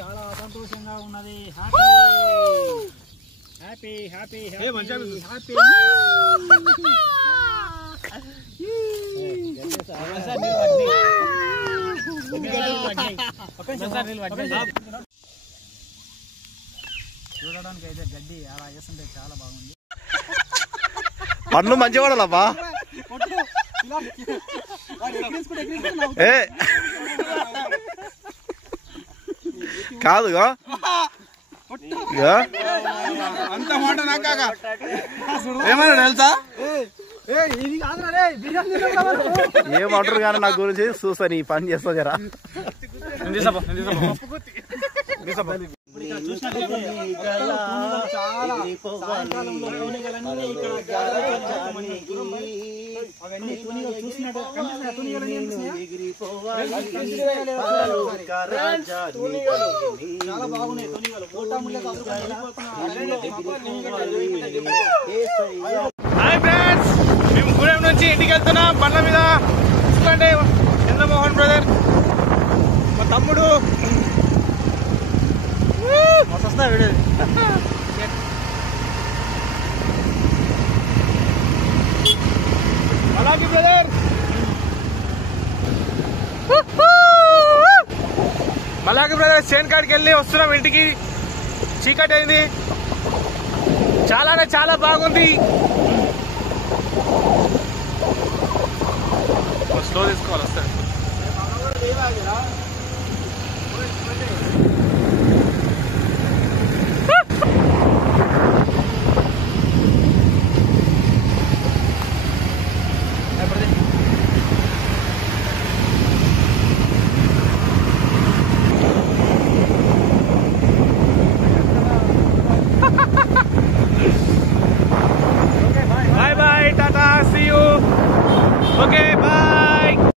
చాలా సంతోషంగా ఉన్నది. హ్యాపీ హ్యాపీ హ్యాపీ చూడడానికి అయితే గడ్డి అలా వేస్తుంటే చాలా బాగుంది. పండ్లు మంచిగా పడాలబ్బా. కాదుగా అంత మాట నాకా ఏమన్నా తెలుసా? ఏమంటారు కానీ నా గురించి చూస్తాను ఈ పని చేస్తా జరా. అవన్నీ చూసినట్టు చాలా బాగున్నాయి. హాయ్ ఫ్రెండ్స్, మేము గూడెం నుంచి ఇంటికి వెళ్తున్నాం బండ్ల మీద. చూసుకోండి చంద్రమోహన్ బ్రదర్, మా తమ్ముడు వస్తా వీడియో. అలాగే బ్రదర్ అలాగే బ్రదర్ చేను కాడికి వెళ్ళి వస్తున్నాం ఇంటికి. చీకటి అయింది, చాలా అంటే చాలా బాగుంది. స్లో తీసుకోవాలి వస్తుంది. Bye bye, Tata, see you. Okay, bye.